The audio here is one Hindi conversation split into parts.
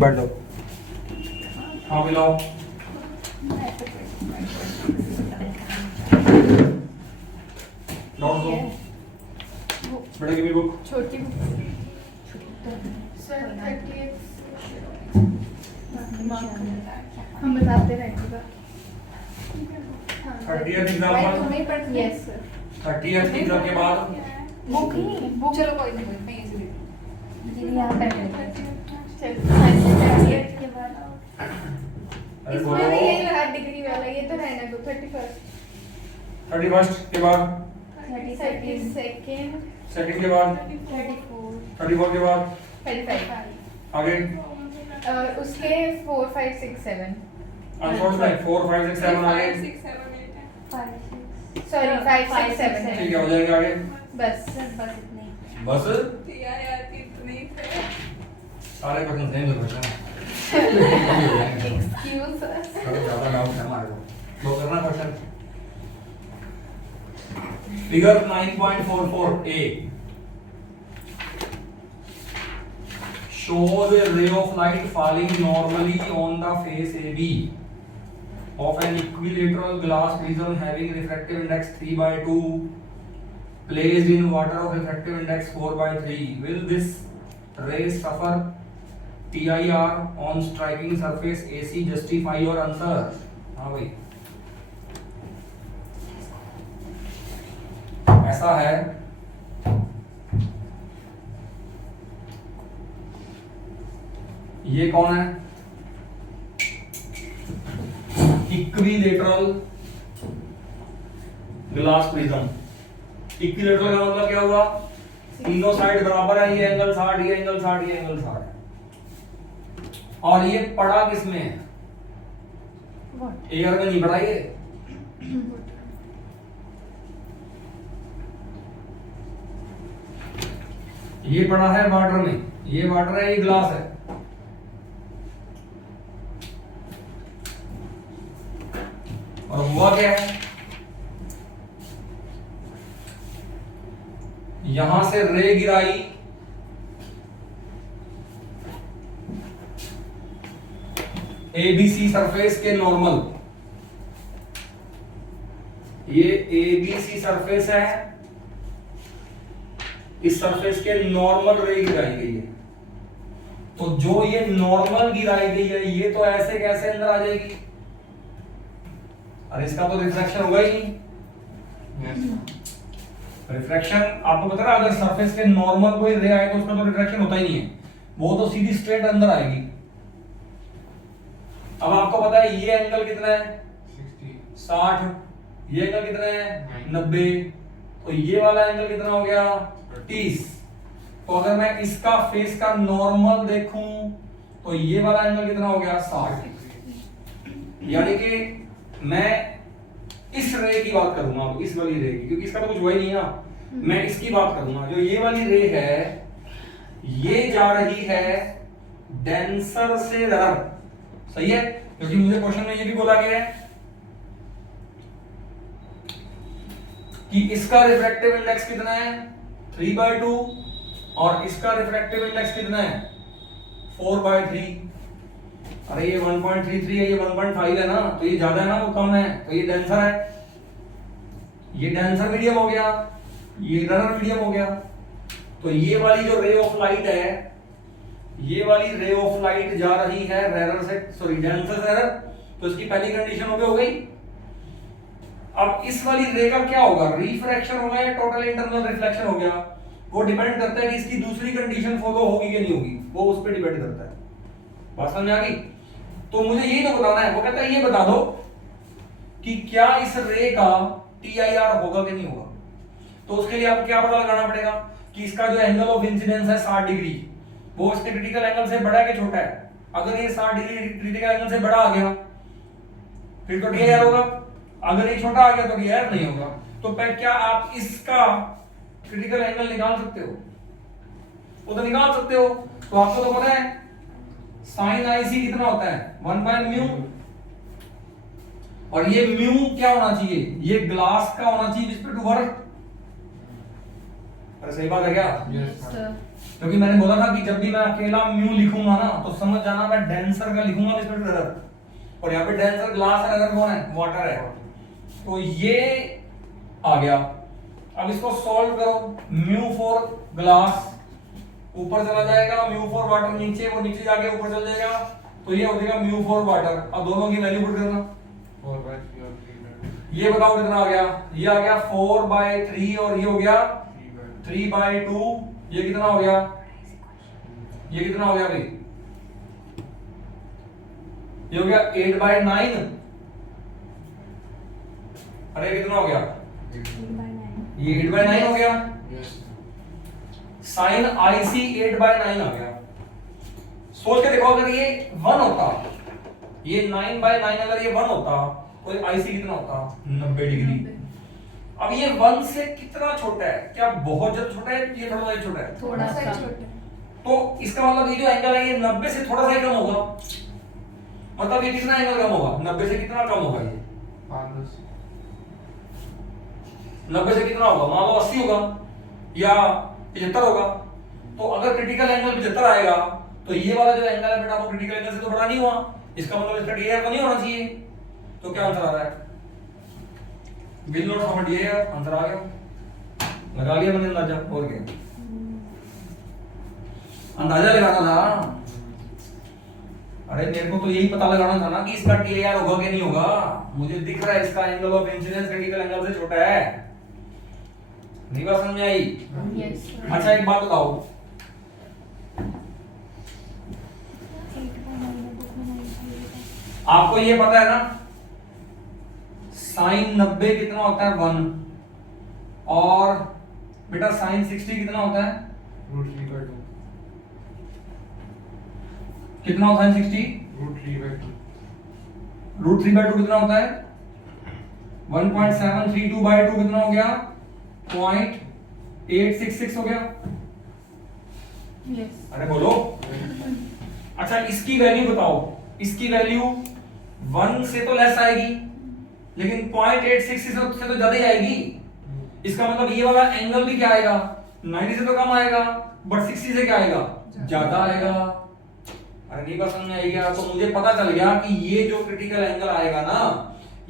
बैठ जाओ। हाँ मिलाओ। नोट दो। बेटा गिव मी बुक। छोटी सर 38 हम बताते रहेंगे। 30th एग्जाम तुम्हें पढ़ यस सर 30th एग्जाम के बाद बुक ही बुक चलो कोई नहीं मैं इसे दे दीदी यहाँ पे चल 38 के बाद अरे इसमें बोलो। भी ये रहा डिग्री वाला ये तो रहना दो 31st 31st के बाद 32nd सेकंड के बाद 34 34 के बाद 35 आगे उसके 4 5 6 7 अनफॉर्चुनेट 4 5 6 7 आगे 6 7 8 सॉरी 5 6 7 ठीक है हो जाएगा आगे बस बस इतने ही। बस यार कितने थे सारे क्वेश्चन सेम हो गए एक्सक्यूज अस ज्यादा डाउट है हमारे को वो करना question figure 9.44a shows a ray of light falling normally on the face AB of an equilateral glass prism having refractive index 3/2 placed in water of refractive index 4/3. Will this ray suffer TIR on striking surface AC? Justify your answer. हाँ भाई ऐसा है ये कौन है इक्विलेटरल ग्लास प्रिज्म। इक्विलेटरल का मतलब क्या हुआ तीनों साइड बराबर है ये एंगल 60 ये एंगल 60 ये एंगल 60 और ये पड़ा किसमें है एयर में नहीं पड़ा ये पड़ा है वाटर में ये वाटर है ये ग्लास है और हुआ क्या है यहां से रे गिराई एबीसी सरफेस के नॉर्मल ये एबीसी सरफेस है इस सरफेस के नॉर्मल रे गिराई गई है तो जो ये नॉर्मल गिराई गई है ये तो ऐसे कैसे अंदर आ जाएगी और इसका तो रिफ्रैक्शन होगा ही नहीं रिफ्रैक्शन आपको पता है अगर सरफेस के नॉर्मल कोई रे आए तो उसका तो रिफ्रैक्शन होता ही नहीं है वो तो सीधी स्ट्रेट अंदर आएगी। अब आपको पता है ये एंगल कितना है 60 ये एंगल कितना है 90 तो ये वाला एंगल कितना हो गया 30 तो अगर मैं इसका फेस का नॉर्मल देखूं तो ये वाला एंगल कितना हो गया 60 यानी कि मैं इस रे की बात करूंगा अब इस वाली रे की क्योंकि इसका तो कुछ हुआ ही नहीं ना मैं इसकी बात करूंगा जो ये वाली रे है ये जा रही है डेंसर से रर सही है क्योंकि मुझे क्वेश्चन में ये भी बोला गया है कि इसका रिफ्रैक्टिव इंडेक्स कितना है 3/2 और इसका रिफ्रैक्टिव इंडेक्स कितना है 4/3 अरे ये 1.33 है ये 1.5 है ना तो ये ज्यादा है ना वो कम है तो ये डेंसर है ये डेंसर मीडियम हो गया ये रनर मीडियम हो गया तो ये वाली जो रे ऑफ लाइट है ये वाली रे ऑफ लाइट जा रही है रेरर से सॉरी डेंसर से रेरर तो इसकी पहली कंडीशन हो गई। अब इस वाली रे का क्या होगा रिफ्रैक्शन होगा या टोटल इंटरनल रिफ्लेक्शन हो गया वो डिपेंड करता है कि इसकी दूसरी कंडीशन फॉलो होगी कि नहीं होगी वो उस पर डिपेंड करता है। बात समझ आ गई तो मुझे यही तो बताना है वो कहता है ये बता दो कि क्या इस रे का TIR होगा कि नहीं होगा तो उसके लिए आपको क्या पता लगाना पड़ेगा कि इसका जो एंगल ऑफ इंसिडेंस है 60 डिग्री वो इसके क्रिटिकल एंगल से बड़ा है कि छोटा है अगर ये 60 डिग्री क्रिटिकल एंगल से बड़ा आ गया फिर तो TIR होगा अगर ये छोटा आ गया तो TIR नहीं होगा तो क्या आप इसका क्रिटिकल एंगल निकाल सकते हो वो तो निकाल सकते हो तो आपको तो पता है साइन IC कितना होता है 1/μ और ये म्यू क्या होना चाहिए ये ग्लास का होना चाहिए जिस पे टू वर्क अरे सही बात है क्या Yes, sir. क्योंकि मैंने बोला था कि जब भी मैं अकेला म्यू लिखूंगा ना तो समझ जाना मैं डेंसर का लिखूंगा विस्पेक्ट टू एरर, और यहाँ पे डेंसर ग्लास है, एरर कौन है, वाटर है। तो ये आ गया। अब इसको सॉल्व करो, म्यू फॉर ग्लास ऊपर चला जाएगा, म्यू फॉर वाटर नीचे, वो नीचे जाके ऊपर चल जाएगा, तो ये हो जाएगा म्यू फॉर वाटर। अब दोनों की वैल्यू पुट करना, 4/3 और 3/2 ये बताओ कितना आ गया, ये आ गया 4/3 और ये हो गया 3/2, ये कितना हो गया, ये कितना हो गया भाई, ये हो गया 8/9। अरे कितना हो गया, 3/9 ये 8/9 हो गया। यस साइन IC 8/9 आ गया। सोच के देखो अगर ये 1 होता, ये 9/9 अगर ये 1 होता तो IC कितना होता, 90 डिग्री। अब ये 1 से कितना छोटा है, क्या बहुत ज्यादा छोटा है, ये थोड़ा सा छोटा है, थोड़ा सा छोटा। तो इसका मतलब ये जो एंगल है ये 90 से थोड़ा सा ही कम होगा, मतलब ये कितना एंगल कम होगा, 90 से कितना कम होगा, ये 5 90 से कितना होगा, मान लो 80 होगा या 75 होगा। तो अगर क्रिटिकल एंगल 75 आएगा तो ये वाला जो एंगल है बेटा वो क्रिटिकल एंगल से तो बड़ा नहीं हुआ, इसका मतलब इसका DAR तो नहीं होना चाहिए। तो क्या आंसर आ रहा है, will not form DAR, answer आ गया, लगा लिया मैंने अंदाजा, और क्या अंदाजा लगाना था। अरे मेरे को तो यही पता लगाना था ना कि इसका DAR होगा कि नहीं होगा, मुझे दिख रहा है इसका angle of incidence critical angle से छोटा है, नहीं बात समझ में आई। यस अच्छा एक बात बताओ, 8/9 आपको ये पता है ना साइन 90 कितना होता है 1, और बेटा साइन 60 कितना होता है, √3/2 कितना होता है 60, √3/2 √3/2 कितना होता है 1.732/2 कितना हो गया 0.866 हो गया। यस अरे बोलो, अच्छा इसकी वैल्यू बताओ, इसकी वैल्यू 1 से तो लेस आएगी लेकिन 0.866 से तो ज्यादा ही आएगी। इसका मतलब ये वाला एंगल भी क्या आएगा, 90 से तो कम आएगा, बट 60 से क्या आएगा, ज्यादा आएगा। अरे नहीं बात समझ में आएगी, तो मुझे पता चल गया कि ये जो क्रिटिकल एंगल आएगा ना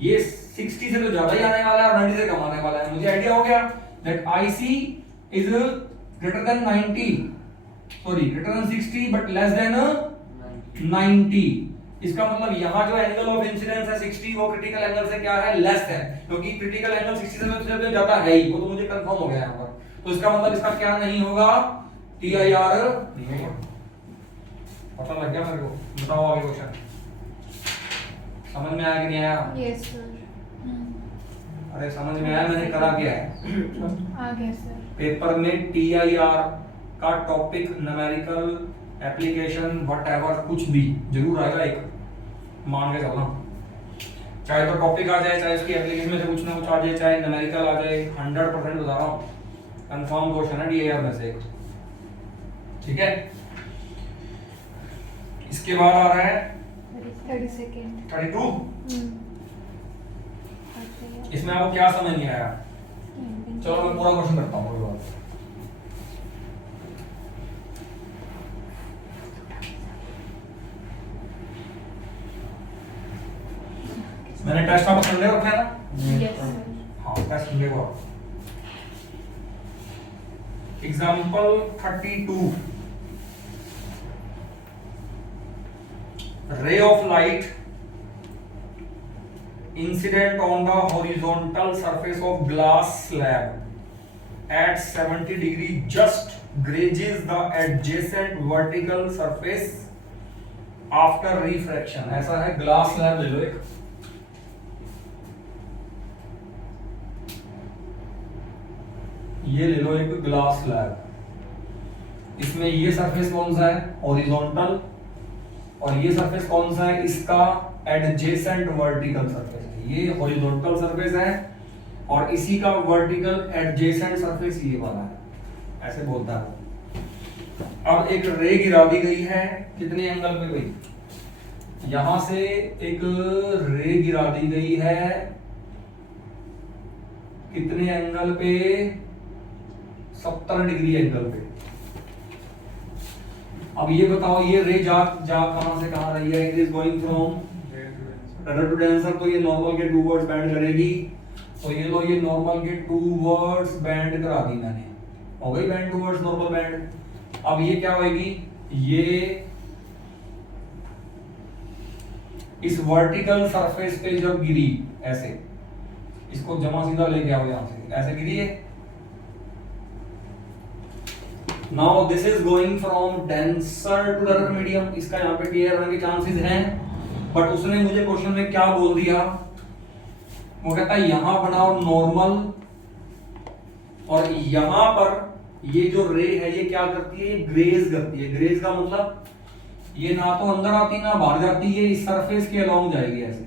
ये 60 से तो ज्यादा ही आने वाला है और 90 से कम आने वाला है। मुझे आइडिया हो गया that IC is greater than 90, sorry greater than 60 but less than 90। इसका मतलब यहाँ जो एंगल ऑफ इंसिडेंस है 60 वो क्रिटिकल एंगल से क्या है, लेस है, क्योंकि क्रिटिकल एंगल 60 से तो ज्यादा है ही, वो तो मुझे कंफर्म हो गया यहाँ पर। तो इसका मतलब इसका क्या नहीं होगा, TIR नहीं होगा। पता लग गया मेरे को, बताओ आगे क्वेश्चन समझ में आया कि नहीं आया। यस सर, अरे समझ में आया मैंने करा क्या है। आ गया सर। पेपर में TIR का टॉपिक, न्यूमेरिकल एप्लीकेशन व्हाटएवर कुछ भी जरूर आएगा, एक मान के चलना, चाहे तो टॉपिक आ जाए, चाहे उसकी एप्लीकेशन में से कुछ ना कुछ आ जाए, चाहे न्यूमेरिकल आ जाए, 100% बता रहा हूँ, कंफर्म क्वेश्चन है TIR में से एक, ठीक है। इसके बाद आ रहा है 30 सेकेंड। 32। इसमें आपको क्या समझ नहीं आया, चलो मैं पूरा क्वेश्चन करता हूँ। कोई बात मैंने टेस्ट आप संडे को रखा है ना, यस सर। हाँ टेस्ट संडे को। Example 32, ray of light incident on the horizontal surface of glass slab at 70 degree just grazes the adjacent vertical surface after refraction। ऐसा है, ग्लास स्लैब ले लो एक, ये ले लो एक ग्लास स्लैब, इसमें ये सरफेस कौन सा है, हॉरिजॉन्टल, और ये सरफेस कौन सा है, इसका एडजेसेंट वर्टिकल सरफेस है। ये हॉरिजॉन्टल सरफेस है और इसी का वर्टिकल एडजेसेंट सरफेस ये वाला है, ऐसे बोलता है। अब एक रे गिरा दी गई है, कितने एंगल पे गई, यहां से एक रे गिरा दी गई है, कितने एंगल पे, 70 डिग्री एंगल पे। अब ये बताओ ये रे जा जा कहां से कहां रही है? इट इज गोइंग फ्रॉम रडर टू डेंसर, तो ये नॉर्मल के टू वर्ड्स बैंड करेगी। तो ये लो ये नॉर्मल के टू वर्ड्स बैंड करा दी मैंने, हो गई bend towards normal bend. अब ये क्या होगी, ये इस वर्टिकल सरफेस पे जब गिरी ऐसे, इसको जमा सीधा लेके आओ यहां से, ऐसे गिरी है। Now this is going from denser to रडर मीडियम, इसका यहां पे क्लियर होने के चांसेस हैं। बट उसने मुझे क्वेश्चन में क्या बोल दिया, वो कहता है यहां बनाओ नॉर्मल, और यहां पर ये जो रे है ये क्या करती है, ग्रेज करती है। ग्रेज का मतलब ये ना तो अंदर आती ना बाहर जाती, ये इस सरफेस के अलोंग जाएगी ऐसे।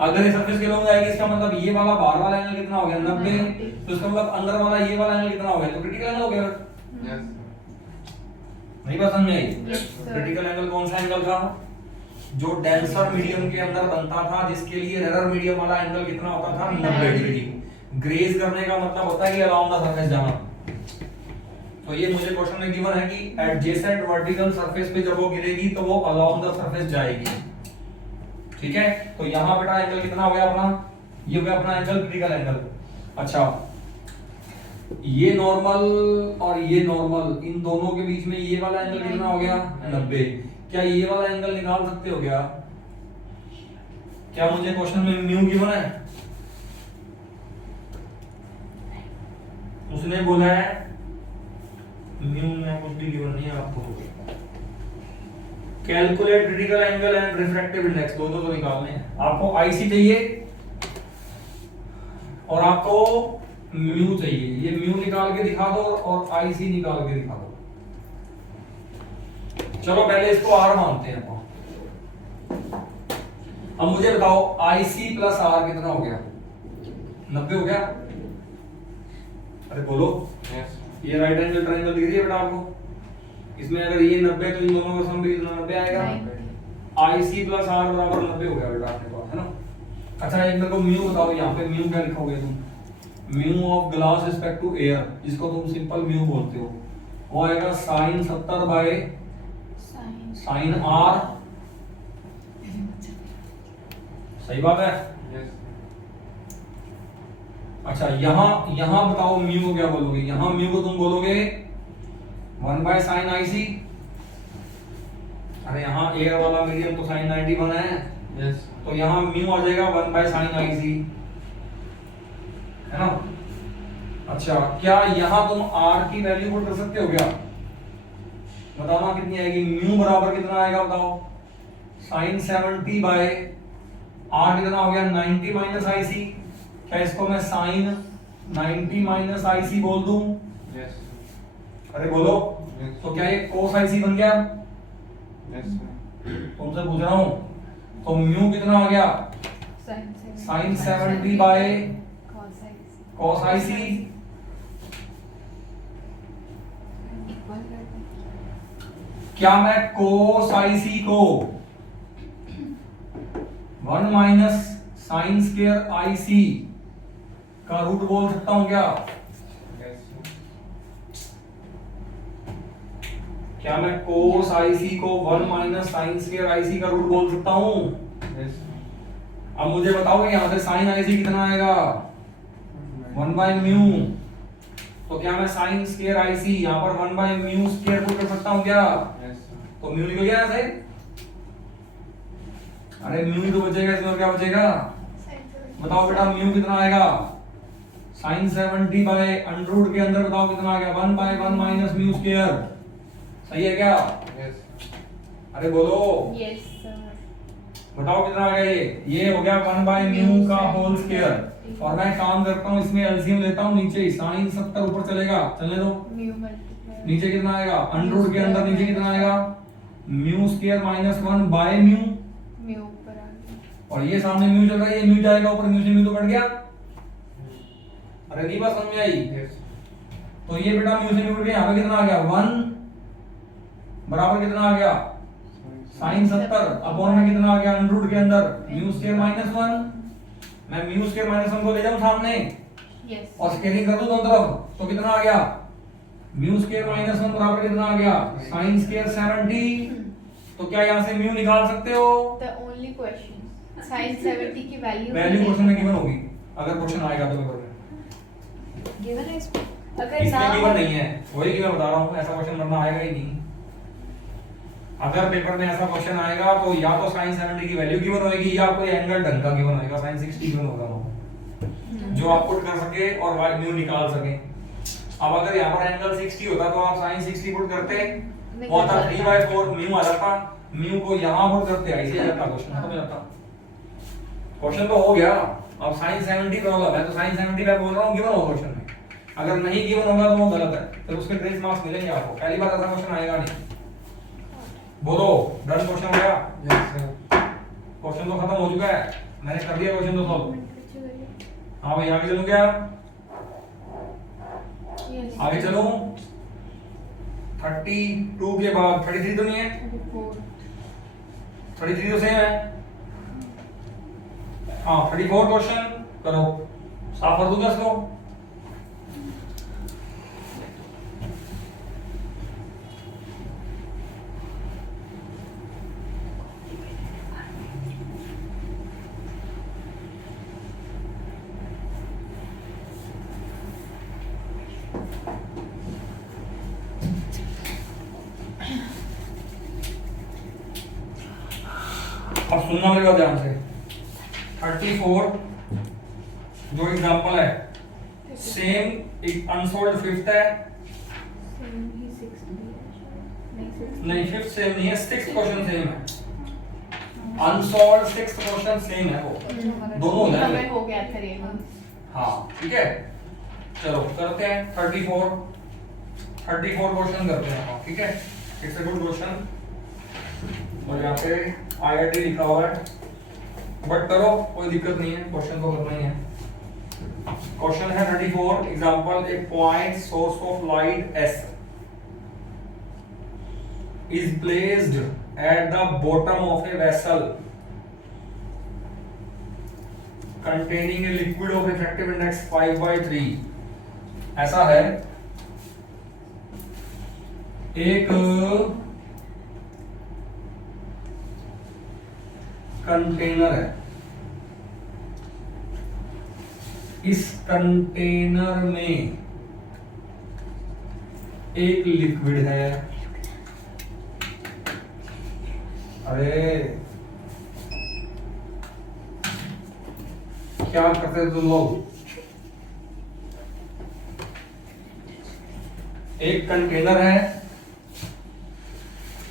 अगर ये सरफेस के अलोंग जाएगी इसका मतलब ये वाला बाहर वाला एंगल कितना हो गया, 90। तो इसका मतलब अंदर वाला ये वाला एंगल कितना हो गया, तो क्रिटिकल एंगल हो गया। Yes. नहीं बात समझ में आई? Yes, sir. क्रिटिकल एंगल कौन सा एंगल था, जो डेंसर मीडियम के अंदर बनता था, जिसके लिए रडर मीडियम वाला एंगल कितना होता था, 90 डिग्री। ग्रेज करने का मतलब होता है कि अलोंग द सरफेस जाना। तो ये मुझे क्वेश्चन में गिवन है कि एडजेसेंट वर्टिकल सरफेस पे जब वो गिरेगी तो वो अलोंग द सरफेस जाएगी। ठीक है, तो यहां बेटा एंगल कितना हो गया अपना, ये हो गया अपना एंगल क्रिटिकल एंगल। अच्छा, ये नॉर्मल और ये नॉर्मल, इन दोनों के बीच में ये वाला एंगल कितना हो गया, 90। क्या ये वाला एंगल निकाल सकते हो क्या? क्या मुझे क्वेश्चन में म्यू गिवन है? उसने बोला है म्यू में कुछ भी गिवन नहीं है आपको। Calculate critical angle and refractive index, दोनों तो निकालने हैं आपको। आईसी चाहिए और आपको म्यू चाहिए। ये म्यू निकाल के दिखा दो और आईसी निकाल के दिखा दो। चलो पहले इसको आर मानते हैं अपन। अब मुझे बताओ आईसी प्लस आर कितना हो गया, 90 हो गया। अरे बोलो। Yes. ये राइट एंगल ट्रायंगल दिख रही है बेटा आपको, इसमें अगर ये 90 तो इन दोनों का सम भी 90 आएगा। आईसी प्लस आर बराबर 90 हो गया बेटा आपके पास, है ना। अच्छा एक मेरे को म्यू बताओ, यहाँ पे म्यू क्या लिखोगे तुम, mu of glass respect to air, जिसको तुम सिंपल म्यू बोलते हो, वो आएगा साइन 70 बाय साइन आर। सही बात है। Yes. अच्छा यहां बताओ म्यू को क्या बोलोगे, यहां म्यू को तुम बोलोगे 1 बाय साइन आईसी। अरे यहाँ एयर वाला मीडियम तो साइन 90 बना है, Yes. तो यहाँ म्यू आ जाएगा 1 बाय साइन आईसी, है ना। अच्छा क्या यहाँ तुम आर की वैल्यू पुट कर सकते हो क्या, बताओ ना कितनी आएगी। म्यू बराबर कितना आएगा बताओ, साइन 70 बाय आर कितना हो गया 90 माइनस आईसी। क्या इसको मैं साइन 90 माइनस आईसी बोल दूं? Yes. अरे बोलो। Yes. तो क्या ये कोस आईसी बन गया? Yes. तुमसे पूछ रहा हूं। तो म्यू कितना आ गया, साइन 70 बाय कॉस आईसी। क्या मैं कोस आईसी को 1 माइनस साइन स्क्वायर आईसी का रूट बोल सकता हूं क्या? Yes. क्या मैं कोस आईसी को 1 माइनस साइन स्क्वायर आईसी का रूट बोल सकता हूं? Yes. अब मुझे बताओ यहां से साइन आईसी कितना आएगा, 1 बाय म्यू। तो क्या मैं साइन स्क्वायर आईसी यहां पर 1 बाय म्यू स्क्वायर पुट कर सकता हूं क्या? Yes. तो म्यू निकल गया ऐसे। अरे म्यू ही तो बचेगा, इसमें और क्या बचेगा? बताओ बेटा म्यू कितना आएगा, साइन 70 बाय अंडर रूट के अंदर बताओ कितना आ गया, 1 बाय 1 माइनस म्यू स्क्वायर। सही है क्या? Yes. अरे बोलो। Yes sir. बताओ कितना आ गया, ये हो गया 1 बाय म्यू का होल स्क्वायर। और मैं काम करता हूँ इसमें एलसीएम लेता हूँ, नीचे साइन 70 ऊपर चलेगा, चलने दो। म्यू मल्टीप्लाई नीचे कितना आएगा, अंडर रूट के अंदर नीचे कितना आएगा, mu square minus 1 by mu. Mu ऊपर आ गया। और ये सामने म्यू चल रहा है, ये म्यू जाएगा ऊपर, म्यू से म्यू तो कट गया। अरे नहीं बात समझ में आई? Yes. तो ये बेटा म्यू से म्यू कट गया, यहाँ पे कितना आ गया 1 बराबर कितना आ गया साइन 70 अपॉन में कितना आ गया अंडर रूट के अंदर म्यू स्क्वायर माइनस 1। मैं म्यू स्क्वायर माइनस 1 को ले जाऊं सामने यस और स्केलिंग कर दूं दोनों तरफ, तो कितना आ गया म्यू स्क्वायर माइनस 1 बराबर कितना आ गया sin स्क्वायर 70। तो क्या यहाँ से म्यू निकाल सकते हो? The only question sin 70 की वैल्यू क्वेश्चन में गिवन होगी, अगर क्वेश्चन आएगा तो पेपर में। गिवन है इसमें, अगर इसमें ना गिवन नहीं है, वही कि मैं बता रहा हूँ, ऐसा क्वेश्चन वरना आएगा ही नहीं। अगर पेपर में ऐसा क्वेश्चन आएगा तो या तो sin 70 की वैल्यू गिवन होगी या कोई एंगल ढंग का गिवन होगा, sin 60 गिवन होगा जो आप पुट कर सके और y म्यू निकाल सके। अब अगर यहाँ पर एंगल 60 होता तो आप sin 60 पुट करते, वो आता 3/4 म्यू आ जाता, म्यू को यहाँ पुट करते ऐसे आ जाता, क्वेश्चन खत्म हो जाता। क्वेश्चन तो हो गया। अब sin 70 प्रॉब्लम है तो sin 70 मैं बोल रहा हूँ गिवन हो क्वेश्चन में, अगर नहीं गिवन होगा तो वो गलत है, तो उसके ग्रेस मार्क्स मिलेंगे आपको। पहली बार ऐसा क्वेश्चन आएगा नहीं। बोलो डन क्वेश्चन हो गया? Yes sir. क्वेश्चन तो खत्म हो चुका है, मैंने कर दिया क्वेश्चन तो सॉल्व। हाँ भाई आगे चलूं क्या? आगे चलूं 32 के बाद 33 तो नहीं है, 33 तो सेम है। हाँ 34 क्वेश्चन करो, साफ कर दूं क्या इसको? अब सुनना मेरे को ध्यान से। 34 जो एग्जांपल है, सेम एक अनसोल्ड फिफ्थ है, नहीं फिफ्थ सेम नहीं है, सिक्स्थ क्वेश्चन सेम है। अनसोल्ड सिक्स्थ क्वेश्चन सेम है, वो दोनों हो जाएंगे। हो गया था रे। हाँ ठीक है, चलो करते हैं 34 क्वेश्चन करते हैं। ठीक है, इट्स अ गुड क्वेश्चन। और यहाँ पे IIT लिखा हुआ है, बट करो कोई दिक्कत नहीं है, क्वेश्चन तो करना ही है। क्वेश्चन है 34 example, A point source of light S is placed at the bottom of a vessel containing a liquid of effective index 5/3। ऐसा है एक कंटेनर है, इस कंटेनर में एक लिक्विड है। अरे क्या करते हैं तुम लोग? एक कंटेनर है,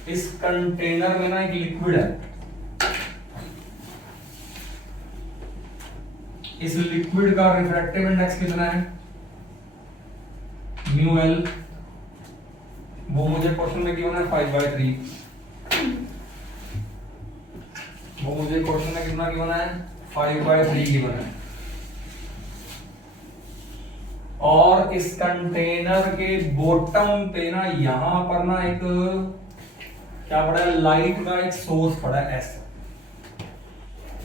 इस कंटेनर में ना एक लिक्विड है, इस लिक्विड का रिफ्रैक्टिव इंडेक्स कितना है? म्यू एल, वो मुझे क्वेश्चन में गिवन है 5/3। वो मुझे क्वेश्चन में कितना गिवन है? 5/3 गिवन है। और इस कंटेनर के बॉटम पे ना यहां पर ना एक क्या पड़ा है? लाइट का एक सोर्स पड़ा है S।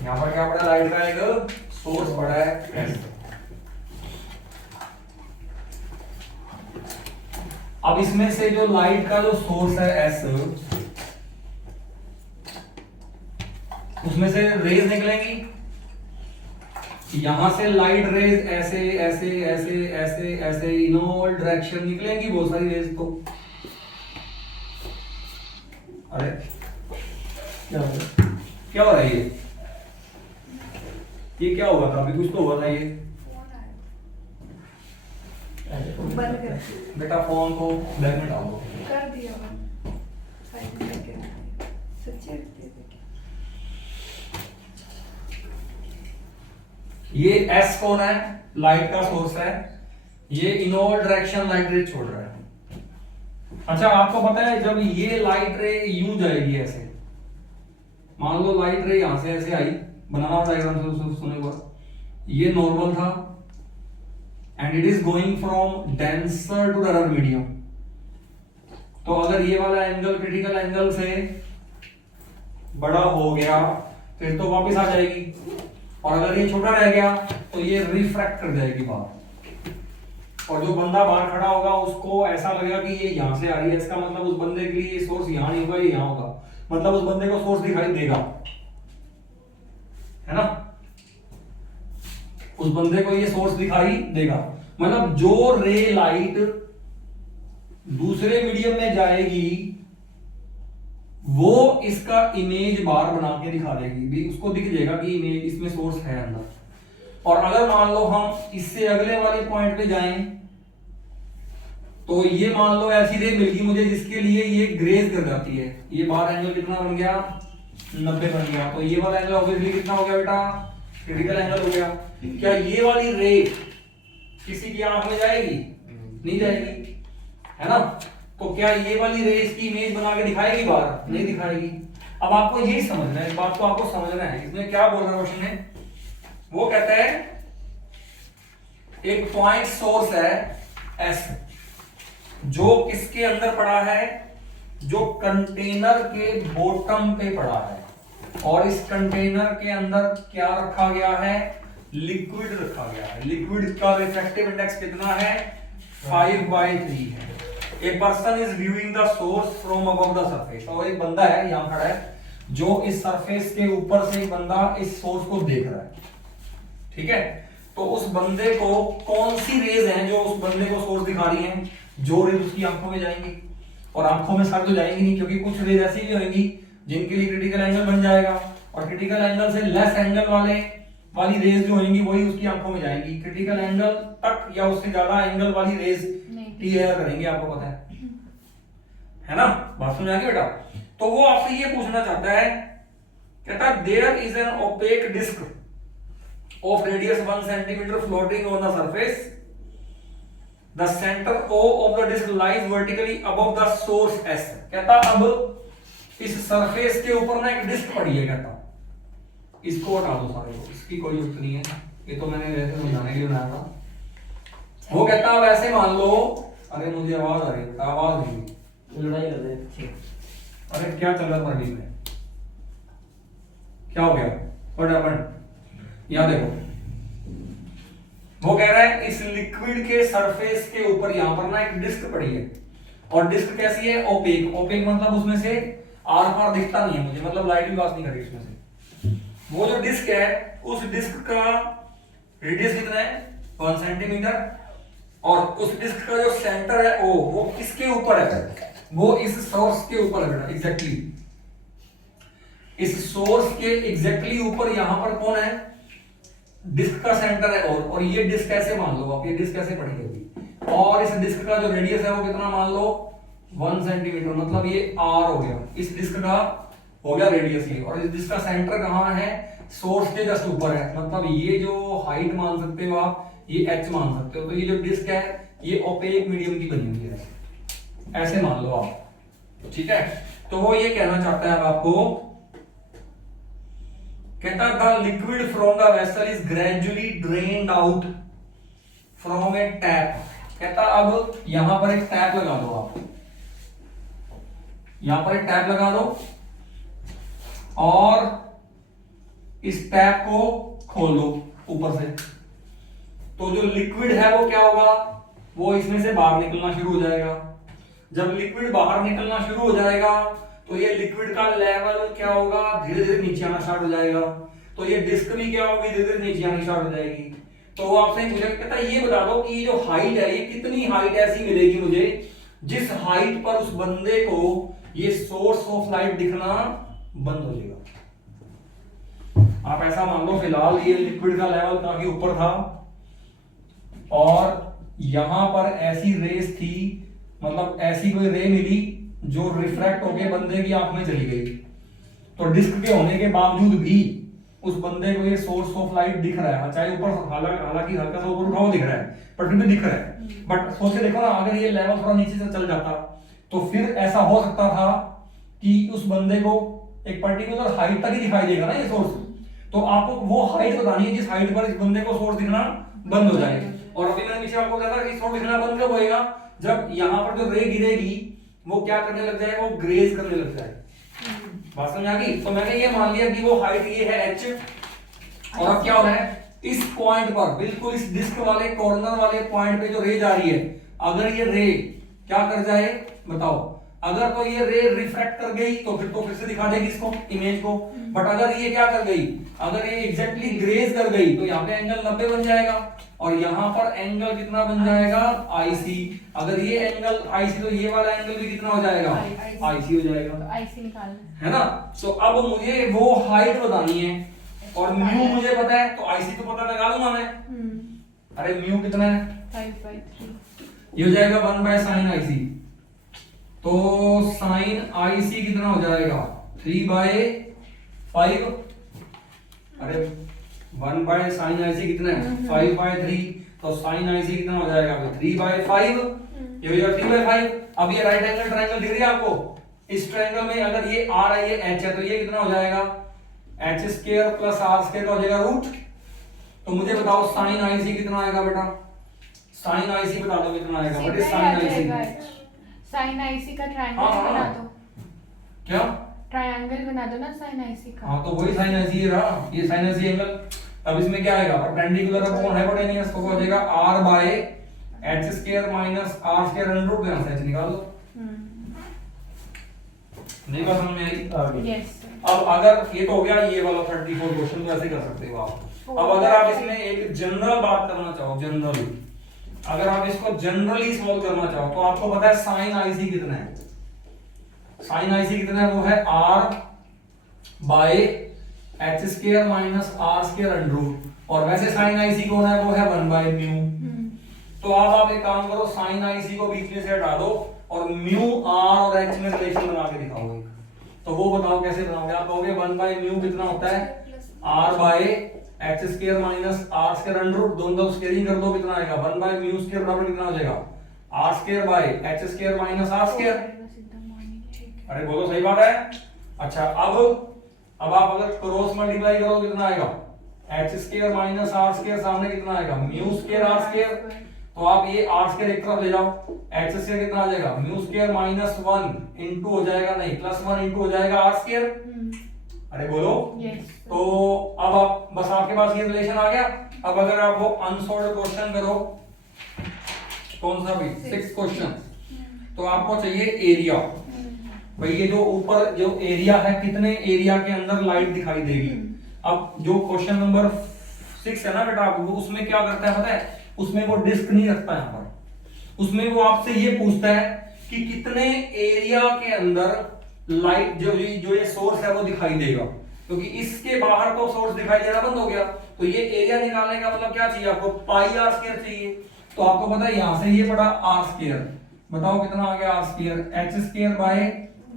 यहां पर क्या पड़ा है? लाइट का एक सोर्स पड़ा है S। अब इसमें से जो लाइट का जो सोर्स है S, उसमें से रेज निकलेंगी। यहां से लाइट रेज ऐसे ऐसे ऐसे ऐसे ऐसे इन ऑल डायरेक्शन निकलेंगी, बहुत सारी रेज। तो अरे क्या हो रहा है? क्या हो रहा है ये क्या हुआ था? अभी कुछ तो हुआ था ये। बंद कर बेटा फोन को बैग में डाल दो। कर दिया बंद, साइड में करके रख दिया। सच्ची रखती है क्या? ये S कौन है? लाइट का सोर्स है। ये इन ऑल डायरेक्शन लाइट रे छोड़ रहा है। अच्छा आपको पता है जब ये लाइट रे यूं जाएगी ऐसे, मान लो लाइट रे यहां से ऐसे आई, बनाना डायग्राम से सुने हुआ, ये नॉर्मल था and it is going from denser to rarer medium. तो अगर ये वाला एंगल क्रिटिकल एंगल से बड़ा हो गया फिर तो वापस आ जाएगी, और अगर ये छोटा रह गया तो ये रिफ्रैक्ट कर जाएगी बाहर। और जो बंदा बाहर खड़ा होगा उसको ऐसा लगेगा कि ये यहाँ से आ रही है, इसका मतलब उस बंदे के लिए सोर्स यहाँ नहीं होगा, ये यहाँ होगा, मतलब उस बंदे को सोर्स दिखाई देगा, है ना, उस बंदे को ये सोर्स दिखाई देगा। मतलब जो रे लाइट दूसरे मीडियम में जाएगी वो इसका इमेज बार बना के दिखा देगी, भी उसको दिख जाएगा कि इमेज इसमें सोर्स है अंदर। और अगर मान लो हम इससे अगले वाले पॉइंट पे जाएं तो ये मान लो ऐसी रे मिल गई मुझे जिसके लिए ये ग्रेज कर जाती है, ये बार एंगल कितना बन गया 90 बन गया, तो ये वाला एंगल ऑब्वियसली कितना हो गया बेटा, क्रिटिकल एंगल हो गया। क्या ये वाली रे किसी की आंख में जाएगी? नहीं जाएगी, है ना। तो क्या ये वाली रे इसकी इमेज बना के दिखाएगी बाहर? नहीं दिखाएगी। अब आपको यही समझना है, इस बात को आपको समझना है। इसमें क्या बोल रहा है क्वेश्चन में, वो कहता है एक पॉइंट सोर्स है एस जो किसके अंदर पड़ा है, जो कंटेनर के बॉटम पे पड़ा है, और इस कंटेनर के अंदर क्या रखा गया है, लिक्विड रखा गया है। लिक्विड का रिफ्रैक्टिव इंडेक्स कितना है, 5/3 है। A person is viewing the source from above the surface, और एक बंदा है यहां खड़ा है जो इस सरफेस के ऊपर से एक बंदा इस सोर्स को देख रहा है, ठीक है। तो उस बंदे को कौन सी रेज हैं जो उस बंदे को सोर्स दिखा रही हैं, जो रेज उसकी आंखों में जाएंगी, और आंखों में सारी तो जाएंगी नहीं, क्योंकि कुछ रेज ऐसी भी होंगी जिनके लिए क्रिटिकल एंगल बन जाएगा, और क्रिटिकल एंगल से लेस एंगल वाली रेज जो होंगी वही उसकी आंखों में जाएंगी। क्रिटिकल एंगल तक या उससे ज्यादा एंगल वाली रेज टीयर करेंगे, आपको पता है ना, बात समझ आ गई बेटा। तो वो आपसे ये पूछना चाहता है, कहता है there is an opaque disc of radius 1 centimeter floating on the surface. The center O of the disc lies vertically above the source S. कहता अब इस सरफेस के ऊपर ना एक डिस्क पड़ी है, कहता इसको हटा दो सारे को, इसकी कोई जरूरत नहीं है, ये तो मैंने वैसे समझाने के लिए बनाया था। वो कहता अब ऐसे मान लो, अरे मुझे आवाज आ रही है, आवाज नहीं, लड़ाई कर रहे थे। अरे क्या चल रहा था में, क्या हो गया, व्हाट हैपेंड? यहां देखो, वो कह रहा है इस लिक्विड के सरफेस के ऊपर यहां पर ना एक डिस्क पड़ी है, और डिस्क कैसी है, ओपेक। ओपेक मतलब उसमें से आर पार दिखता नहीं है मुझे, मतलब लाइट भी पास नहीं कर रही उसमें से। वो जो डिस्क है उस डिस्क का रेडियस कितना है, 1 सेंटीमीटर, और उस डिस्क का जो सेंटर है ओ, वो किसके ऊपर है, वो इस सोर्स के ऊपर है बेटा, एग्जैक्टली इस सोर्स के एग्जैक्टली ऊपर यहां पर कौन है, डिस्क का सेंटर है। और ये डिस्क कैसे मान लो आप, ये डिस्क कैसे पड़ी होगी, और इस डिस्क का जो रेडियस है वो कितना मान लो 1 सेंटीमीटर, मतलब ये आर हो गया, इस डिस्क का हो गया रेडियस ये, और इस डिस्क का सेंटर कहां है, सोर्स के जस्ट ऊपर है, मतलब ये जो हाइट मान सकते हो आप, ये एच मान सकते हो। तो ये जो डिस्क है ये ओपेक मीडियम की बनी हुई है, ऐसे मान लो आप, ठीक है। तो वो ये कहना चाहता है अब आपको, कहता the liquid from the vessel is gradually drained out from A tap. कहता अब यहां पर एक टैप लगा दो आप, यहां पर एक टैप लगा दो, और इस टैप को खोल दो ऊपर से, तो जो लिक्विड है वो क्या होगा, वो इसमें से बाहर निकलना शुरू हो जाएगा। जब लिक्विड बाहर निकलना शुरू हो जाएगा तो ये लिक्विड का लेवल क्या होगा, धीरे धीरे नीचे आना स्टार्ट हो जाएगा, तो ये डिस्क भी क्या होगी, धीरे धीरे नीचे आनी स्टार्ट हो जाएगी। तो वो आपसे पूछा, कहता ये बता दो कि ये जो हाइट है ये कितनी हाइट ऐसी मिलेगी मुझे जिस हाइट पर उस बंदे को ये सोर्स ऑफ लाइट दिखना बंद हो जाएगा। आप ऐसा मान लो फिलहाल ये लिक्विड का लेवल काफी ऊपर था, और यहां पर ऐसी रेस थी, मतलब ऐसी कोई रे मिली जो रिफ्रैक्ट होके बंदे की आंख में चली गई, तो डिस्क के होने के बावजूद भी उस बंदे को ये सोर्स ऑफ लाइट दिख रहा है, चाहे ऊपर हालांकि हल्का सा ऊपर उठा हुआ दिख रहा है, पर फिर भी दिख रहा है। बट सोच के देखो ना, अगर ये लेवल थोड़ा नीचे से चल जाता तो फिर ऐसा हो सकता था कि उस बंदे को एक पर्टिकुलर हाइट तक ही दिखाई देगा ना ये सोर्स, तो आपको वो हाइट बतानी है जिस हाइट पर इस बंदे को सोर्स दिखना बंद हो जाए। और अभी मैंने पीछे आपको बताया था कि सोर्स दिखना बंद कब होएगा, जब यहाँ पर जो रे गिरेगी वो क्या करने लग जाएगा, वो ग्रेज करने लग जाएगा। बात समझ आ गई। तो मैंने ये मान लिया कि वो हाइट ये है h, और अब क्या हो रहा है, इस पॉइंट पर, बिल्कुल इस डिस्क वाले कॉर्नर वाले पॉइंट पे जो रे जा रही है, अगर ये रे क्या कर जाए बताओ, अगर तो ये रे रिफ्रैक्ट कर गई तो फिर से दिखा देगी इसको, इमेज को। बट अगर ये क्या कर गई, अगर ये एग्जैक्टली ग्रेज कर गई तो यहाँ पे एंगल 90 बन जाएगा और यहाँ पर एंगल कितना बन जाएगा आईसी। अगर ये एंगल आईसी तो ये वाला एंगल भी कितना हो जाएगा आईसी हो जाएगा, तो आईसी निकालना है ना। सो अब मुझे वो हाइट बतानी है और म्यू मुझे पता है तो आईसी तो पता लगा लूंगा मैं। अरे म्यू कितना है, 5/3 ये हो जाएगा 1/sin आईसी। तो साइन आईसी कितना हो जाएगा 3/5। अरे 1/sin आईसी कितना है 5/3, तो साइन आईसी कितना हो जाएगा 3/5, ये हो जाएगा 3/5। अब ये राइट एंगल ट्रायंगल दिख रही है आपको, इस ट्रायंगल में अगर ये आर है ये एच है तो ये कितना हो जाएगा H square plus R square का हो जाएगा रूट। तो मुझे बताओ साइन आईसी कितना आएगा बेटा, साइन आईसी बता दो कितना आएगा। What is sine IC, sign IC का ट्रायंगल हाँ, बना हाँ। दो, क्या ट्रायंगल बना दो ना साइन आईसी का। हाँ तो वही साइन आईसी है रहा, ये साइन आईसी एंगल। अब इसमें क्या आएगा परपेंडिकुलर अपॉन हाइपोटेन्यूस, तो हो जाएगा r by h square minus r square under root, यहां से h निकाल दो। नहीं बात समझ में आई। यस अब अगर ये तो हो गया ये वाला 34 क्वेश्चन, तो ऐसे कर सकते हो आप। अब अगर आप इसमें एक जनरल बात करना चाहो, जनरल अगर आप इसको जनरली सॉल्व करना चाहो तो आपको पता है साइन आईसी कितना है, साइन आईसी कितना है वो है r by h square minus r square under root, और वैसे साइन आईसी कौन है वो है 1/μ। तो अब आप एक काम करो, साइन आईसी को बीच में से हटा दो और म्यू r और h में रिलेशन बना के दिखाओ। तो वो बताओ कैसे बनाओगे, आप कहोगे 1/μ कितना होता है r by h square minus r square under root, दोनों स्क्वायरिंग कर दो कितना आएगा 1/μ स्क्वायर बराबर कितना हो जाएगा r square by h square minus r square. अरे बोलो सही बात है। अच्छा अब आप अगर क्रॉस मल्टीप्लाई करो कितना आएगा h square minus r square, सामने कितना आएगा म्यू स्क्वायर r स्क्वायर। तो आप ये r स्क्वायर एक तरफ ले जाओ, h स्क्वायर कितना आ जाएगा म्यू स्क्वायर माइनस 1 इनटू हो जाएगा, नहीं प्लस 1 इनटू हो जाएगा r स्क्वायर। अरे बोलो। यस तो अब आप बस आपके पास ये रिलेशन आ गया। अब अगर आप वो अनसॉल्व्ड क्वेश्चन करो, कौन सा भी 6th क्वेश्चन, तो आपको चाहिए एरिया। भाई ये जो ऊपर जो एरिया है कितने एरिया के अंदर लाइट दिखाई देगी। अब जो क्वेश्चन नंबर 6 है ना बेटा, वो उसमें क्या करता है पता है, उसमें वो डिस्क नहीं रखता यहाँ पर, उसमें वो आपसे ये पूछता है कि कितने एरिया के अंदर लाइट जो ये सोर्स है वो दिखाई देगा, क्योंकि इसके बाहर तो सोर्स दिखाई देना बंद हो गया। तो ये एरिया निकालने का मतलब क्या चाहिए आपको, पाई आर स्क्वायर चाहिए। तो आपको पता है यहां से ये पड़ा आर स्क्वायर, बताओ कितना आ गया R square H square by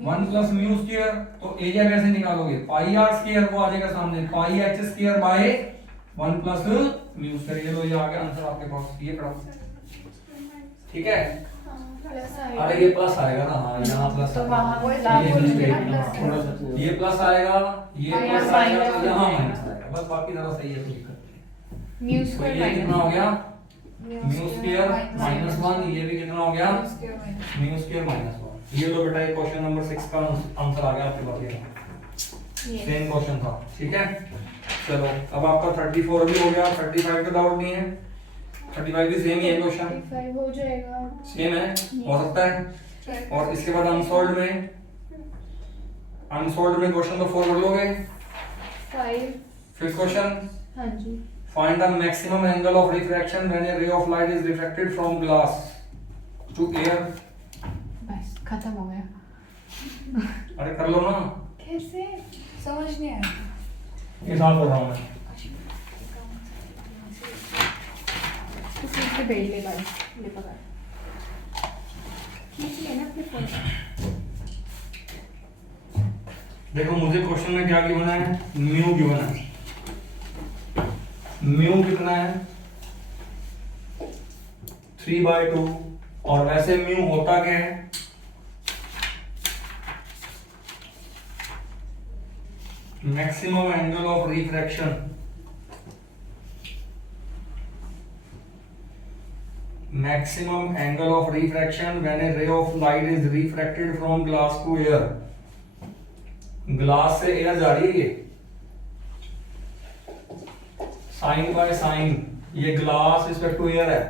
1 plus mu square. तो एरिया कैसे निकालोगे, पाई आर स्क्वायर वो आ जाएगा सामने, pi H square by 1 plus mu square. ये लो ये आ गया आंसर आपके पास, ये पढ़ो ठीक है। प्लस अरे ये प्लस आएगा ना, हाँ यहाँ प्लस तो वहाँ वो ये लागू mistake होगा, है, प्लस हाँ, थोड़ा सा ये प्लस आएगा, ये हाँ, प्लस यहाँ आएगा, minus तो यहाँ हो जाएगा। माइनस आएगा, बस बाकी जरा सही है। तो म्यू तो स्क्वायर ये कितना हो गया म्यू स्क्वायर minus माइनस 1, ये भी कितना हो गया minus म्यू स्क्वायर माइनस 1। ये लो बेटा ये क्वेश्चन नंबर 6 का आंसर आ गया आपके पास, ये yes। सेम क्वेश्चन था ठीक है। चलो अब आपका 34 भी हो गया, 35 का डाउट नहीं है, 35 भी सेम ही है क्वेश्चन, 35 हो जाएगा, सेम है हो सकता है। और इसके बाद अनसॉल्व्ड में क्वेश्चन तो 4 कर लोगे। 5 फिफ्थ क्वेश्चन, हाँ जी find the maximum angle of refraction when a ray of light is refracted from glass to air। बस खत्म हो गया। अरे कर लो ना, कैसे समझ नहीं आया। हिसाब कर रहा हूं मैं। तो सीट पे बैठ ले भाई, ले पकड़ खींच लेना अपने फोन से। देखो मुझे क्वेश्चन में क्या गिवन है, म्यू गिवन है। म्यू कितना है 3/2, और वैसे म्यू होता क्या है, maximum angle of refraction. Maximum angle of refraction when a ray of light is refracted from glass to air। Glass से एयर जा रही है ये, साइन बाय साइन, ये ग्लास रिस्पेक्ट टू एयर है,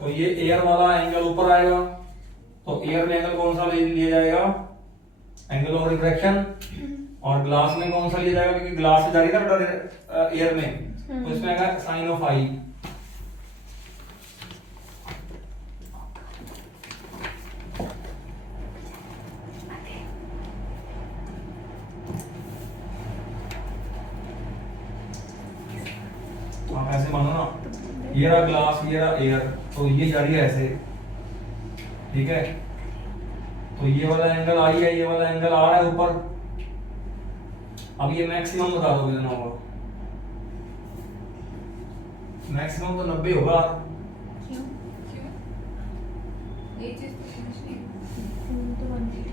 तो ये एयर वाला एंगल ऊपर आएगा, तो एयर में एंगल कौन सा लिया जाएगा, एंगल ऑफ रिफ्रैक्शन, और ग्लास में कौन सा लिया जाएगा, क्योंकि ग्लास से जा रही है ना बेटा एयर में, तो इसमें आएगा साइन ऑफ आई। आप ऐसे मानो ना, ये रहा ग्लास, ये रहा एयर, तो ये जा रही है ऐसे, ठीक है, तो ये वाला एंगल आई है, ये वाला एंगल आ रहा है ऊपर। अब ये मैक्सिमम बता दो कितना होगा, मैक्सिमम तो 90 होगा। क्यों ये चीज तो समझ नहीं तो 180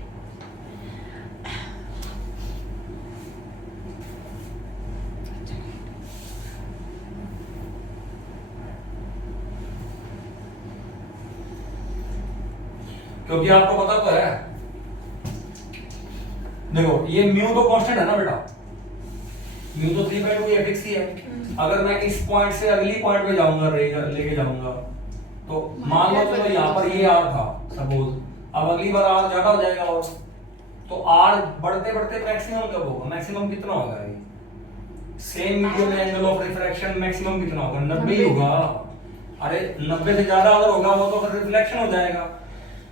क्योंकि आपको पता तो है, देखो ये म्यू तो कांस्टेंट है ना बेटा, म्यू तो 3/2 ये फिक्स ही है। अगर मैं इस पॉइंट से अगली पॉइंट पे जाऊंगा, लेके जाऊंगा, तो मान लो चलो यहाँ पर ये आर था सपोज, अब अगली बार आर ज्यादा हो जाएगा, और तो आर बढ़ते बढ़ते मैक्सिमम कब होगा, मैक्सिमम कितना होगा, ये सेम मीडियम में एंगल ऑफ रिफ्रैक्शन मैक्सिमम कितना होगा, 90 ही होगा। अरे 90 से ज्यादा अगर होगा वो तो फिर रिफ्लेक्शन हो जाएगा,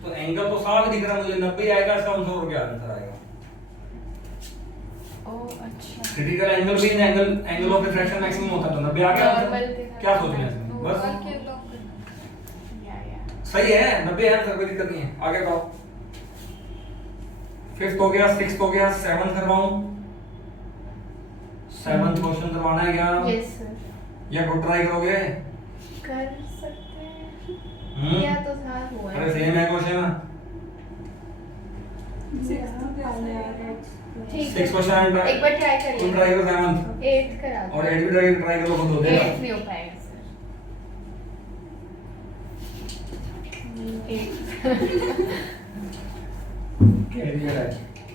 तो एंगल तो साफ दिख रहा है मुझे, 90 आएगा, इसका आंसर क्या आंसर आएगा। ओह अच्छा, क्रिटिकल एंगल भी एंगल ऑफ रिफ्रैक्शन मैक्सिमम होता है, तो 90 आ गया Normal आंसर। दिखा। क्या सोचना है इसमें, बस या सही है, 90 है आंसर, कोई दिक्कत नहीं है। आगे बताओ, 5th हो गया, 6th हो गया, 7th करवाऊं, 7th क्वेश्चन करवाना है क्या, यस सर, या खुद ट्राई करोगे, कर सकते हैं, या तो था हुआ अरे सेम है क्वेश्चन, ठीक 6 क्वेश्चन एक बार ट्राई करिए, तुम ट्राई करो 7th, 8 करा दो, और 8 भी ट्राई करो, खुद हो जाएगा। 8 नहीं हो पाएगा sir, 8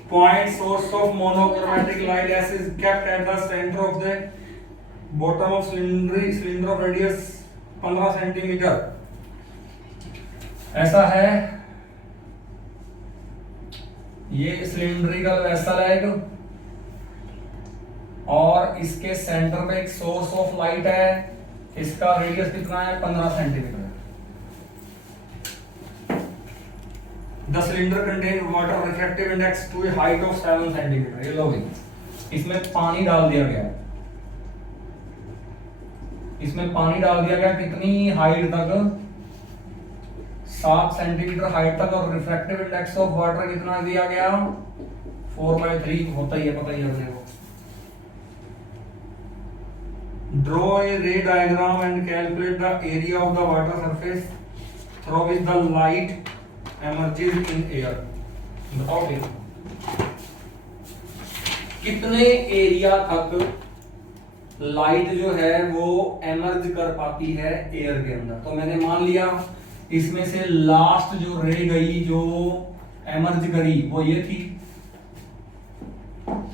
Point source of monochromatic light as is kept at the center of the bottom of cylinder of radius 15 centimetre. ऐसा है, ये सिलिंड्रिकल वेसल है एक, और इसके सेंटर पे एक सोर्स ऑफ लाइट है, इसका रेडियस कितना है, 15 centimetre. The cylinder contains water refractive index to a height of 7 centimetre. ये लो भाई, इसमें पानी डाल दिया गया, इसमें पानी डाल दिया गया कितनी हाइट तक, 7 सेंटीमीटर हाइट तक, और रिफ्रैक्टिव इंडेक्स ऑफ वाटर कितना दिया गया, 4/3 होता ही है, पता ही है अपने को। Draw a ray diagram and calculate the area of the water surface through which the light emerges in air। बताओ फिर कितने एरिया तक लाइट जो है वो एमर्ज कर पाती है एयर के अंदर। तो मैंने मान लिया इसमें से लास्ट जो रे गई, जो एमर्ज करी, वो ये थी।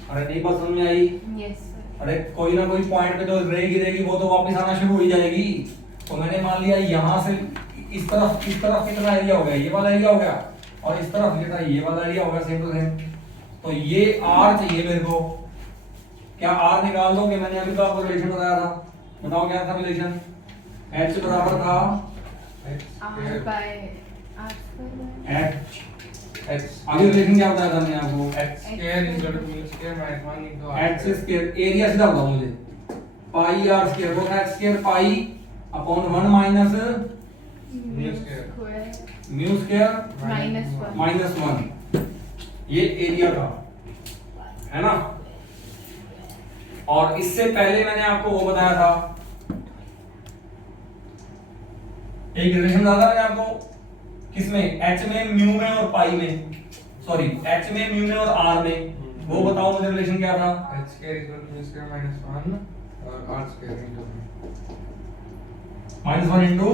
अरे नहीं बात समझ में आई? यस सर, अरे कोई ना कोई पॉइंट पे तो रे गिरेगी, वो तो वापस आना शुरू हो जाएगी। तो मैंने मान लिया यहाँ से इस तरफ कितना एरिया हो गया, ये वाला एरिया हो गया, और इस तरफ कितना ये वाला एरिया हो गया, सेम टू सेम। तो ये आर चाहिए मेरे को, क्या आर निकाल दोगे? मैंने अभी तो आपको रिलेशन बताया था, बताओ क्या था रिलेशन? एच बराबर था r by r square H, आगे रिलेशन क्या बताया था मैंने आपको? एच स्क्वायर, एरिया सीधा बताओ मुझे, पाई आर स्क्वायर, वो H square pi upon 1 minus mu square mu square minus 1 ये एरिया था, है ना। और इससे पहले मैंने आपको वो बताया था, एक रिलेशन बताया था मैंने आपको, किसमें? एच में, म्यू में और पाई में, सॉरी एच में, म्यू में और आर में। वो बताओ मुझे रिलेशन क्या था? -1 इंटू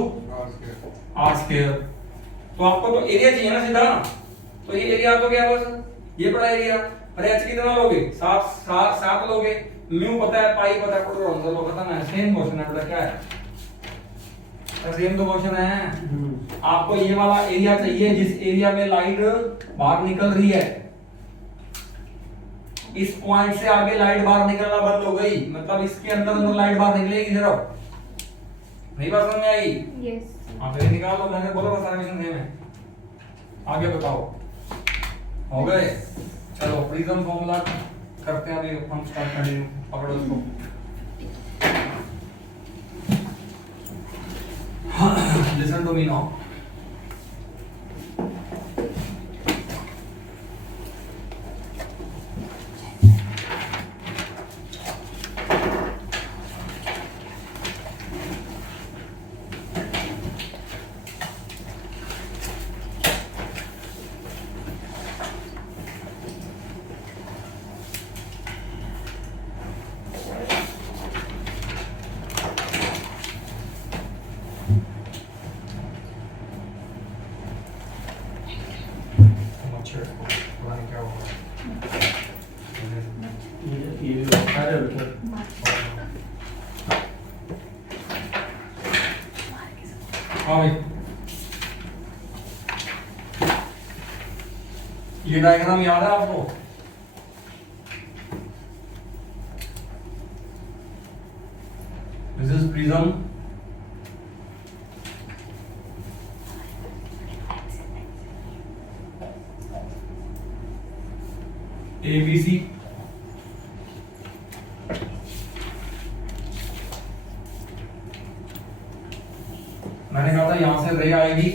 आर स्क्वायर। तो आपको तो एरिया चाहिए ना सीधा, तो ये एरिया तो क्या बस ये बड़ा एरिया, अरे एच कितना लोगे? 7 लोगे। म्यू पता है, पाई पता है, कोड आंसर लो, खत्म है। सेम क्वेश्चन है बेटा, क्या है? सेम तो क्वेश्चन है। आपको ये वाला एरिया चाहिए जिस एरिया में लाइट बाहर निकल रही है। इस पॉइंट से आगे लाइट बाहर निकलना बंद हो गई, मतलब इसके अंदर लाइट बाहर निकलेगी सिर्फ। नहीं बात समझ में आई? यस। आप ये निकाल लो, मैंने बोला सारा क्वेश्चन सेम है। आगे बताओ, हो गए? चलो प्रिज्म फॉर्मूला करते हैं, अभी हम स्टार्ट करेंगे। पकड़ो उसको। Listen to me now. हाँ भाई, ये डायग्राम याद है आपको? This is prism, ABC। मैंने कहा था यहां से रे आएगी,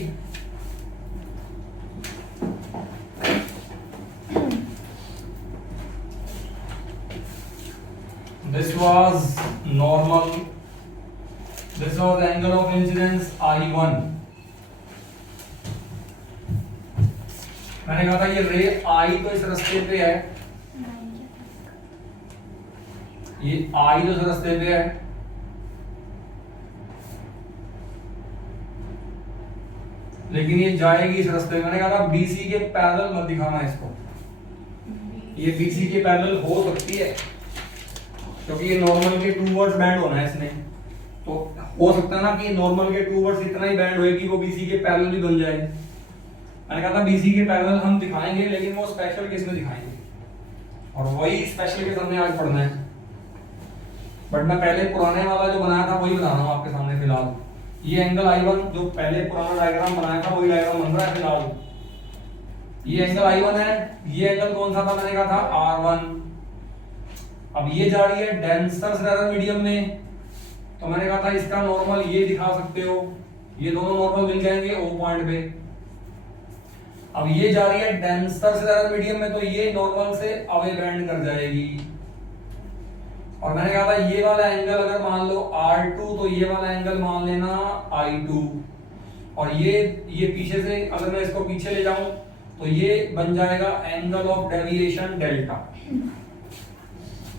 this was normal, this was angle of incidence I1। मैंने कहा था ये रे आई तो इस रास्ते पे है, ये आई तो इस रास्ते पे है, लेकिन ये जाएगी इस रास्ते में। मैंने कहा था BC के पैरेलल मत दिखाना इसको, ये BC के पैरेलल हो सकती है क्योंकि ये नॉर्मल के टूवर्ड्स बैंड होना है इसने, तो हो सकता है ना कि नॉर्मल के टूवर्ड्स इतना ही बैंड होएगी वो BC के पैरेलल भी बन जाए। मैंने कहा था BC के पैरेलल हम दिखाएंगे, लेकिन वो स्पेशल केस में दिखाएंगे, और वही स्पेशल केस हमने आज पढ़ना है। बट मैं पहले पुराने वाला जो बनाया था वही बता रहा हूँ आपके सामने फिलहाल। ये एंगल I1 जो पहले पुराना डायग्राम बनाया था वही डायग्राम बन रहा है फिलहाल। ये एंगल I1 है, ये एंगल कौन सा था? मैंने कहा था R1। अब ये जा रही है डेंसर स्लेरर मीडियम में, तो मैंने कहा था इसका नॉर्मल ये दिखा सकते हो, ये दोनों नॉर्मल मिल जाएंगे O पॉइंट पे। अब ये जा रही है डेंसर स्लेरर मीडियम में, तो ये नॉर्मल से अवे बैंड कर जाएगी। और मैंने कहा था ये वाला एंगल अगर मान लो R2 तो ये वाला एंगल मान लेना I2, और ये पीछे से अगर मैं इसको पीछे ले जाऊं तो ये बन जाएगा एंगल ऑफ डेविएशन डेल्टा।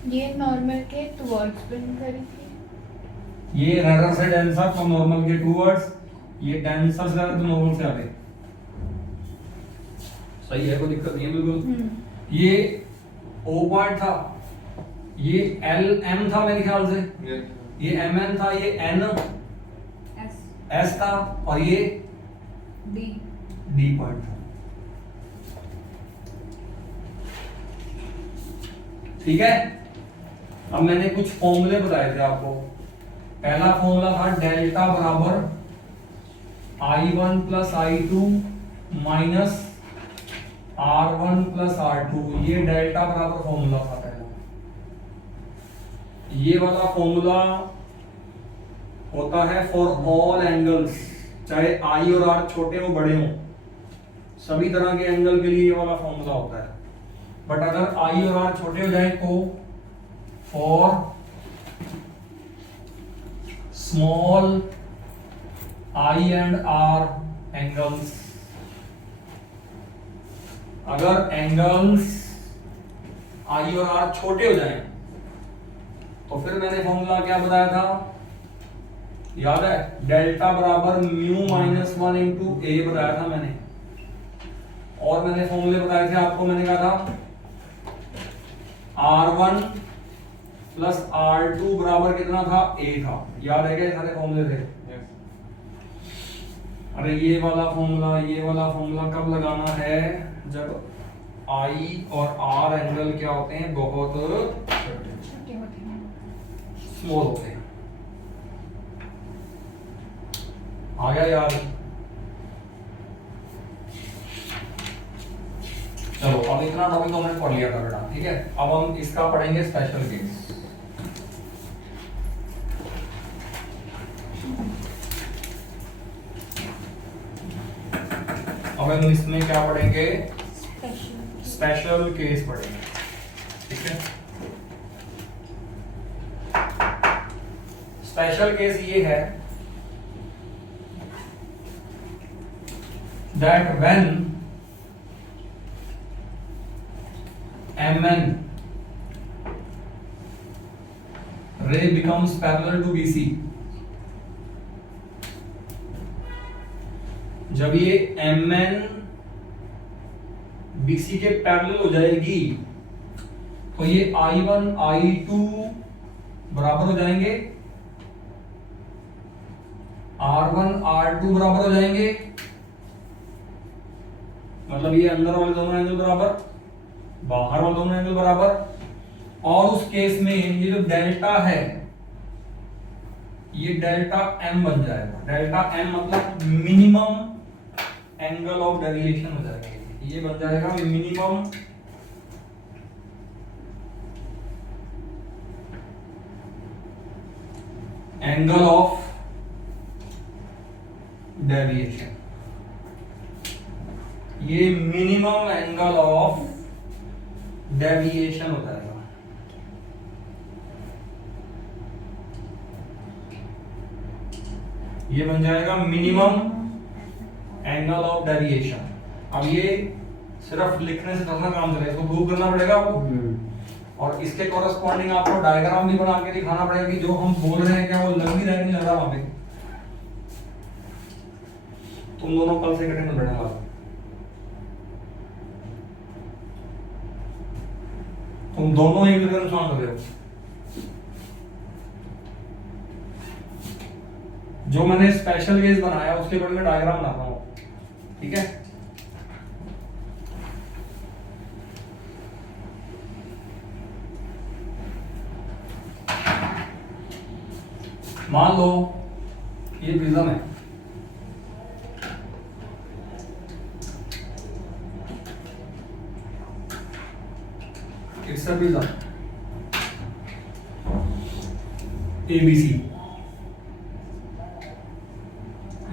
ये नॉर्मल के टुवर्ड्स बन करी थी, ये रेडर से डेंसर तो नॉर्मल के टुवर्ड्स, ये डेंसर से तो नॉर्मल से आगे। सही है, कोई दिक्कत नहीं है बिल्कुल। ये O पॉइंट था, ये LM था मेरे ख्याल से, ये MN था, ये S था, और ये D पॉइंट था। ठीक है। अब मैंने कुछ फॉर्मूले बताए थे आपको। पहला फॉर्मूला था डेल्टा बराबर I1 plus I2 minus R1 plus R2, ये डेल्टा बराबर फॉर्मूला था पहला। ये वाला फॉर्मूला होता है फॉर ऑल एंगल्स, चाहे I और R छोटे हो बड़े हो, सभी तरह के एंगल के लिए ये वाला फॉर्मूला होता है। बट अगर I और R छोटे हो जाए तो for small I and R angles, अगर एंगल्स I और R छोटे हो जाएं तो फिर मैंने फॉर्मूला क्या बताया था, याद है? डेल्टा बराबर म्यू माइनस 1 इंटू ए बताया था मैंने। और मैंने फॉर्मूले बताए थे आपको, मैंने कहा था R1 प्लस R2 बराबर कितना था, A था। याद है क्या, ये सारे फॉर्मूले थे। Yes. अरे ये वाला फॉर्मूला कब लगाना है, जब I और R एंगल क्या होते हैं, बहुत छोटे होते हैं। स्मॉल होते हैं। आ गया याद। चलो अब इतना टॉपिक तो हमने पढ़ लिया था बेटा, ठीक है। अब हम इसका पढ़ेंगे स्पेशल केस। अब हम इसमें क्या पढ़ेंगे, स्पेशल केस पढ़ेंगे, ठीक है। स्पेशल केस ये है that when MN ray becomes parallel to BC, जब ये MN BC के पैरेलल हो जाएगी तो ये I1 I2 बराबर हो जाएंगे, R1 R2 बराबर हो जाएंगे, मतलब ये अंदर वाले दोनों एंगल बराबर, बाहर वाले दोनों एंगल बराबर। और उस केस में ये जो डेल्टा है ये डेल्टा M बन जाएगा। डेल्टा M मतलब मिनिमम एंगल ऑफ डेविएशन हो जाएगा, ये बन जाएगा मिनिमम एंगल ऑफ डेविएशन, ये मिनिमम एंगल ऑफ डेविएशन हो जाएगा। ये बन जाएगा मिनिमम एंगल ऑफ डेविएशन। अब ये सिर्फ लिखने से थोड़ा काम चलेगा, इसको प्रूव करना पड़ेगा आपको, और इसके कॉरेस्पॉन्डिंग आपको डायग्राम भी बना के दिखाना पड़ेगा कि जो हम बोल रहे हैं क्या वो लग भी रहा है नहीं लग रहा वहां पे। तुम दोनों कल से इकट्ठे मिल रहे हैं, तुम दोनों एक दूसरे का नुकसान कर रहे हो। जो मैंने स्पेशल केस बनाया उसके ऊपर मैं डायग्राम बनाता हूं, ठीक है। मान लो ये प्रिज्म है, इट्स अ प्रिज्म ABC,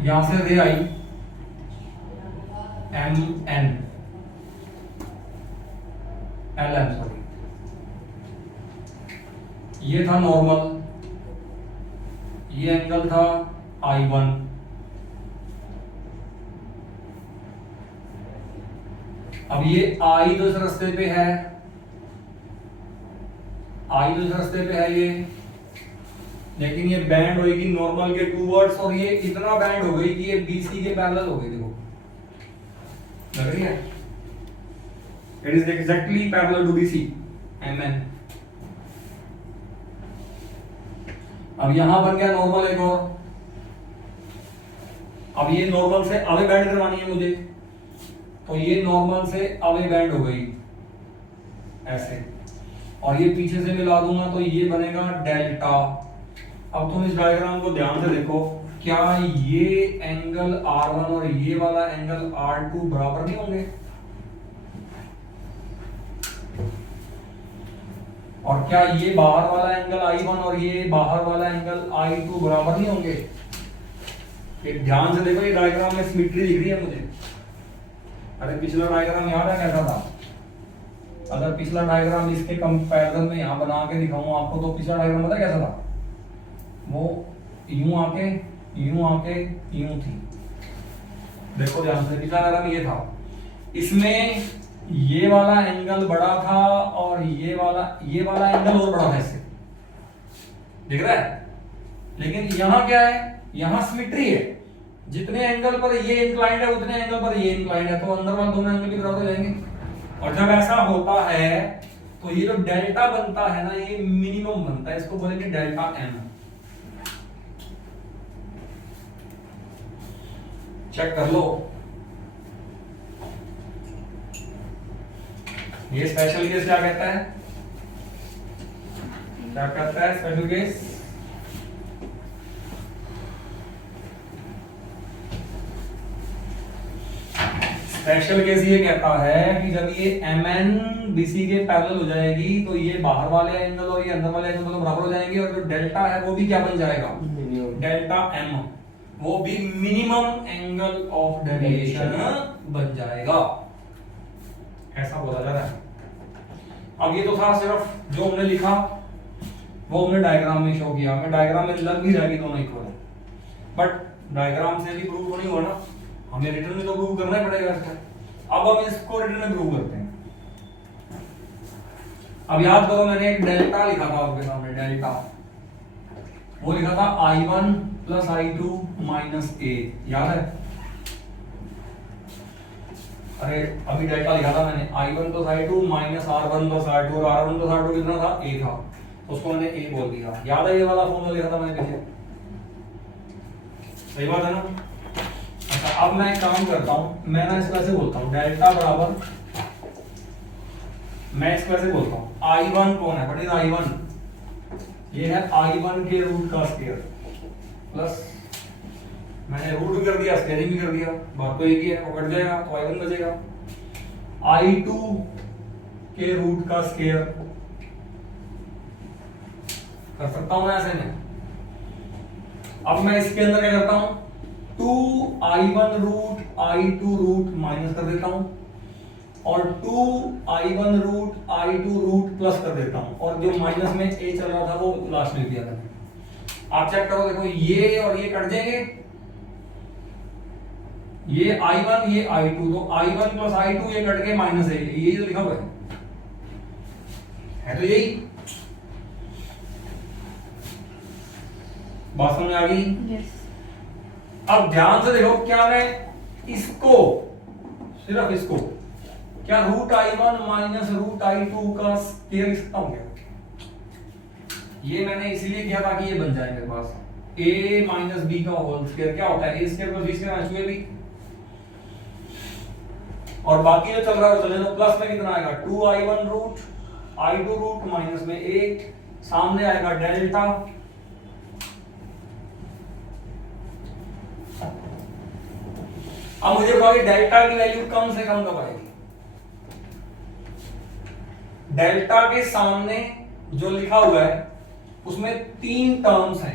यहां से रे आई MN LM, सॉरी, ये था नॉर्मल, ये एंगल था I1, अब ये I तो इस रास्ते पे है, I तो इस रास्ते पे है ये, लेकिन ये बैंड होगी नॉर्मल के टूवर्ड्स, और ये इतना बैंड हो गई कि ये BC के पैरेलल हो गई। देखो लग रही है, it is exactly parallel to BC MN। अब यहां बन गया नॉर्मल एक और, अब ये नॉर्मल से अवे बैंड करवानी है मुझे, तो ये नॉर्मल से अवे बैंड हो गई ऐसे, और ये पीछे से मिला दूंगा तो ये बनेगा डेल्टा। अब तुम इस डायग्राम को ध्यान से देखो, क्या ये एंगल R1 और ये वाला एंगल R2 बराबर नहीं होंगे? और क्या ये बाहर वाला एंगल I1 और ये बाहर वाला एंगल I2 बराबर नहीं होंगे? एक ध्यान से देखो, ये डायग्राम में सिमेट्री दिख रही है मुझे। अरे पिछला डायग्राम याद है कैसा था? अगर पिछला डायग्राम इसके कंपैरिजन में यहाँ बना के दिखाऊं आपको, तो पिछला डायग्राम पता कैसा था? वो यूं आके यूं थी। देखो ध्यान से, पिछला डायग्राम ये था, इसमें ये वाला एंगल बड़ा था और ये वाला एंगल और बड़ा था इससे, दिख रहा है? लेकिन यहाँ क्या है? यहाँ सिमेट्री है, जितने एंगल पर ये इंक्लाइंड है उतने एंगल पर ये इंक्लाइंड है, तो अंदर वाले दोनों एंगल भी बराबर हो जाएंगे। और जब ऐसा होता है तो ये जो डेल्टा बनता है ना, ये मिनिमम बनता है, इसको बोलेंगे डेल्टा एम। चेक कर लो, ये स्पेशल केस क्या कहता है, क्या कहता है स्पेशल केस? स्पेशल केस ये कहता है कि जब ये MN BC के पैरेलल हो जाएगी तो ये बाहर वाले एंगल और ये अंदर वाले एंगल दोनों बराबर हो जाएंगे, और जो डेल्टा है वो भी क्या बन जाएगा, डेल्टा M, वो भी मिनिमम एंगल ऑफ डेविएशन बन जाएगा, ऐसा बोला जा रहा है। अब ये तो था सिर्फ जो हमने लिखा वो हमने डायग्राम में शो किया, हमें डायग्राम में लग भी जाएगी दोनों इक्वल है, बट डायग्राम से भी प्रूव नहीं हुआ ना, हमें रिटर्न में तो प्रूव करना ही पड़ेगा इसका। अब हम इसको रिटर्न में प्रूव करते हैं। अब याद करो, मैंने एक डेल्टा लिखा था आपके सामने, डेल्टा वो लिखा था I1 plus I2 minus A, याद है? अरे अभी डेल्टा लिखा था मैंने I1 plus I2 minus R1 plus R2, और R1 प्लस R2 कितना था, A था, तो उसको मैंने A बोल दिया। याद है ये वाला फॉर्मूला लिखा था मैंने पीछे, सही बात है ना? अच्छा, अब मैं एक काम करता हूं, मैं ना इसको ऐसे बोलता हूं, डेल्टा बराबर, मैं इसको ऐसे बोलता हूं, I1 कौन है, व्हाट इज I1? ये है I1 के रूट का स्क्वायर, प्लस मैंने रूट भी कर दिया, स्क्वायरिंग भी कर दिया, बात तो एक ही है, वो कट जाएगा तो I1 बचेगा, I2 के रूट का स्क्वायर कर सकता हूं मैं ऐसे में। अब मैं इसके अंदर क्या करता हूं, 2I1 root I2 root minus कर देता हूं, और 2I1 root I2 root plus कर देता हूं, और जो माइनस में A चल रहा था वो लास्ट में दिया मैंने। आप चेक करो, देखो ये और ये कट जाएंगे, ये I1 ये I2, तो I1 प्लस I2 ये कट के माइनस A, ये जो लिखा हुआ है तो यही बात समझ आ गई? यस। अब ध्यान से देखो, क्या मैं इसको, सिर्फ इसको, क्या root I1 minus root I2 का स्क्वायर लिख सकता हूं क्या? ये मैंने इसीलिए किया ताकि ये बन जाए मेरे पास A माइनस B का होल स्क्वायर, क्या होता है A square plus B square minus 2AB, और बाकी जो चल रहा है चले तो प्लस में कितना आएगा, 2I1 root I2 root minus में A, सामने आएगा डेल्टा, अब मुझे बताओ डेल्टा की वैल्यू कम से कम कब आएगी? डेल्टा के सामने जो लिखा हुआ है उसमें 3 टर्म्स हैं,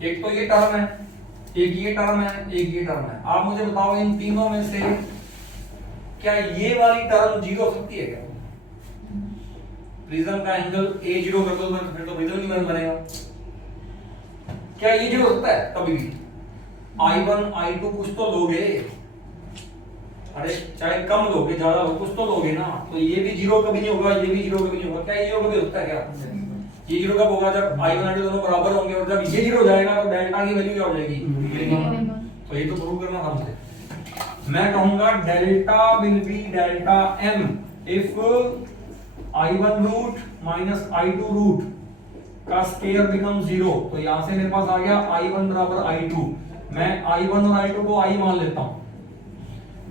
एक तो ये टर्म है, एक ये टर्म है, एक ये टर्म है। आप मुझे बताओ इन तीनों में से क्या ये वाली टर्म 0 हो सकती है क्या? प्रिज्म का एंगल A 0 कर दो तो फिर तो प्रिज्म नहीं बनेगा। क्या ये 0 हो सकता है कभी भी? I1 I2 कुछ तो लोगे, अरे चाहे कम लोगे ज्यादा लोगे, कुछ तो लोगे ना, तो ये भी 0 कभी नहीं होगा, ये भी 0 कभी नहीं होगा। क्या ये 0 कभी होता है क्या? ये 0 कब होगा? जब I1 I2 दोनों बराबर होंगे, और जब ये 0 हो जाएगा तो डेल्टा की वैल्यू क्या हो जाएगी? तो ये तो प्रूव करना था मुझे। मैं कहूंगा delta will be delta M if I1 root minus I2 root का स्क्वायर बिकम 0। तो यहां से मेरे पास आ गया I1 बराबर I2, मैं I1 और I2 को I मान लेता हूं।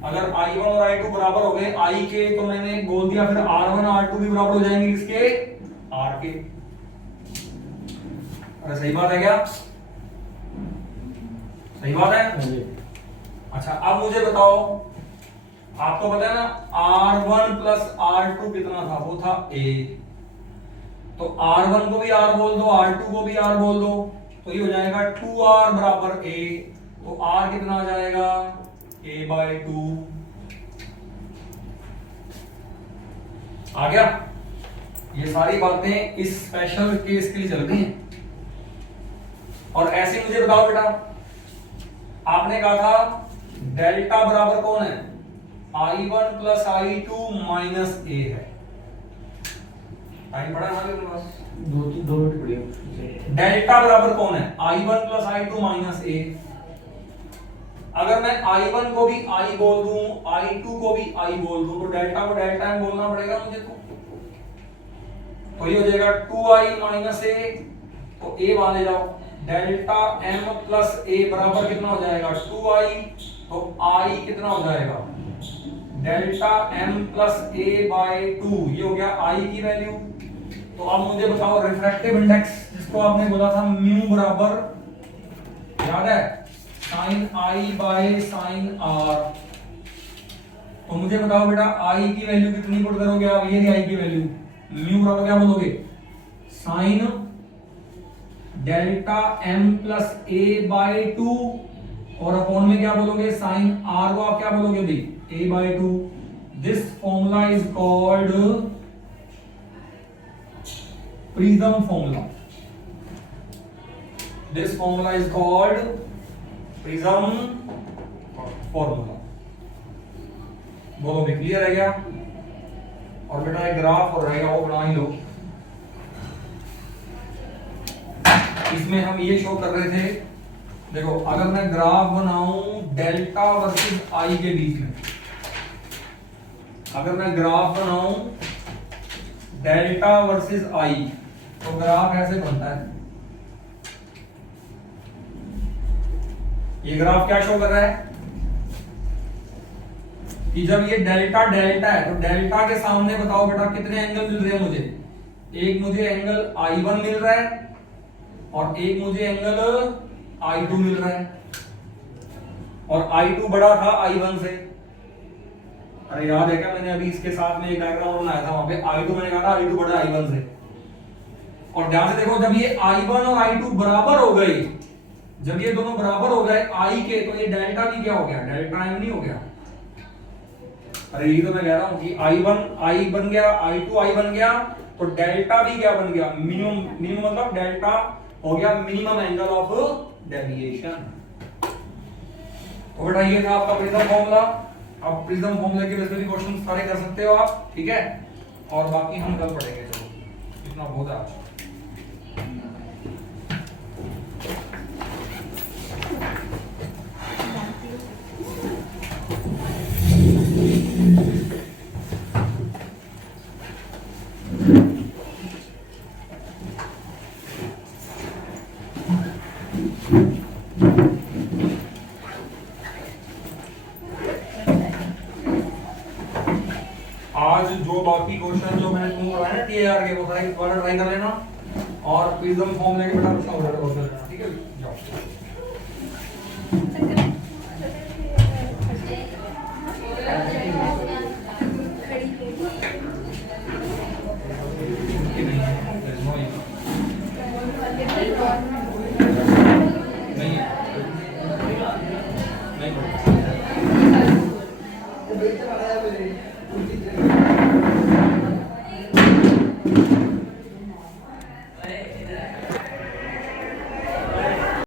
अगर I1 और I2 बराबर हो गए I के, तो मैंने बोल दिया फिर R1 और R2 भी बराबर हो जाएंगे इसके R के। अरे सही बात है क्या? सही बात है? अच्छा, अब मुझे बताओ, आपको पता है ना R1 प्लस R2 कितना था? वो था A। तो R1 को भी R बोल दो, R2 को भी R बोल दो, तो ये हो जाएगा 2R बराबर A। तो R कितना आ जाएगा? A/2 आ गया। ये सारी बातें इस स्पेशल केस के लिए चल रही हैं। और ऐसे मुझे बताओ बेटा, आपने कहा था डेल्टा बराबर कौन है? I1 plus I2 minus A है। टाइम पड़ा है हमारे पास? दो मिनट पड़ेगा। डेल्टा बराबर कौन है? I1 plus I2 minus A। अगर मैं I1 को भी I बोल दूं, I2 को भी I बोल दूं, तो डेल्टा को डेल्टा m बोलना पड़ेगा मुझे। तो ये हो जाएगा 2I माइनस a, तो a मान ले जाओ, डेल्टा m प्लस a बराबर कितना हो जाएगा 2I, तो I कितना हो जाएगा delta m plus a by 2, ये हो गया I की वैल्यू। तो अब मुझे बताओ रिफ्रैक्टिव इंडेक्स, जिसको आपने बोला था म्यू बराबर, याद है, sine I by sine R। तो मुझे बताओ बेटा I की वैल्यू कितनी पुट करोगे आप, ये I की वैल्यू, म्यू बराबर क्या बोलोगे, sine delta m plus a by 2, और अपॉन में क्या बोलोगे, साइन R को आप क्या बोलोगे भाई, a by 2। This formula is called prism formula. This formula is called prism formula. बोलो भी क्लियर है क्या? और बेटा एक ग्राफ और रहेगा, वो बना ही लो। इसमें हम ये शो कर रहे थे, देखो अगर मैं ग्राफ बनाऊं डेल्टा वर्सेस आई के बीच में, अगर मैं ग्राफ बनाऊं डेल्टा वर्सेस आई, तो ग्राफ ऐसे बनता है। ये ग्राफ क्या शो कर रहा है कि जब ये डेल्टा डेल्टा है, तो डेल्टा के सामने बताओ बेटा कितने एंगल मिल रहे हैं मुझे, एक मुझे एंगल I1 मिल रहा है और एक मुझे एंगल I2 मिल रहा है, और I2 बड़ा था I1 से। अरे याद है क्या, मैंने अभी इसके साथ में एक डायग्राम बनाया था, वहां पे I2 मैंने कहा था I2 बड़ा I1 से। और ध्यान से देखो, जब ये I1 और I2 बराबर हो गए, जब ये दोनों बराबर हो गए I के, तो ये डेल्टा भी क्या हो गया, डेल्टा m नहीं हो गया। अरे ये तो मैं कह रहा हूं कि I1 I बन गया, I2 I बन गया, तो डेल्टा भी क्या बन गया, मिनिमम। मिनिमम मतलब डेल्टा हो गया मिनिमम एंगल ऑफ डेविएशन। तो बेटा ये था आपका प्रिज्म फॉर्मूला। अब प्रिज्म फॉर्मूला के बेस पे भी क्वेश्चन सारे कर सकते हो आप, ठीक है। और बाकी हम कल पढ़ेंगे, चलो इतना बहुत है आज। आज जो बाकी क्वेश्चन जो मैंने तुमको कराया ना टीआर के, वो सारे वाला ट्राई कर लेना, और प्रिज्म फॉर्मूला के बेटा प्रश्न उधर कर लेना, ठीक है। जाओ नहीं